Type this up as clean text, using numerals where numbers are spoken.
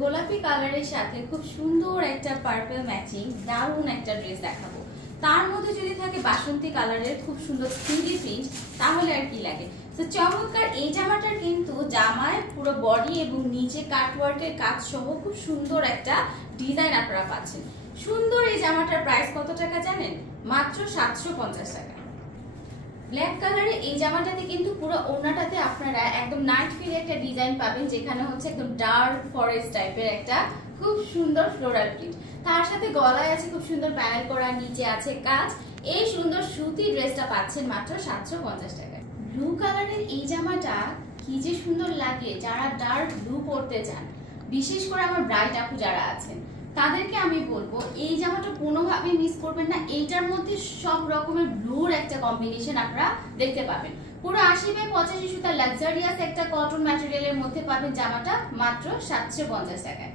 গোলাপি কালারের সাথে খুব সুন্দর একটা পার্পল ম্যাচিং দারুণ একটা ড্রেস দেখাবো। তার মধ্যে যদি থাকে বাসন্তী কালারের খুব সুন্দর থ্রিডি প্রিন্ট, তাহলে আর কি লাগে। তো চমৎকার এই জামাটার কিন্তু জামায় পুরো বডি এবং নিচে কাটওয়ার্কের কাজ সহ খুব সুন্দর একটা ডিজাইন আপনারা পাচ্ছেন। সুন্দর এই জামাটার প্রাইস কত টাকা জানেন? মাত্র 750 টাকা। ব্ল্যাক কালারে এই জামাটাতে কিন্তু পুরো ওড়নাটাতে আপনারা একদম নাইট ফিল একটা ডিজাইন পাবেন, যেখানে হচ্ছে একদম ডার্ক ফরেস্ট টাইপের একটা খুব সুন্দর ফ্লোরাল প্রিন্ট। তার সাথে গলায় আছে খুব সুন্দর প্যানেল করা, নিচে আছে কাজ। এই সুন্দর সুতি ড্রেসটা পাচ্ছেন মাত্র 750 টাকায়। ব্লু কালারের এই জামাটা কি যে সুন্দর লাগে যারা ডার্ক ব্লু পরতে চান, বিশেষ করে আমার ব্রাইট আপু যারা আছেন তাদেরকে আমি বলবো এই জামাটা কোনোভাবে মিস করবেন না। এইটার মধ্যে সব রকমের ব্লুর একটা কম্বিনেশন আপনারা দেখতে পাবেন। পুরো 80/85 সুতা লাক্সারিয়াস একটা কটন ম্যাটেরিয়ালের মধ্যে পাবেন জামাটা মাত্র 750 টাকায়।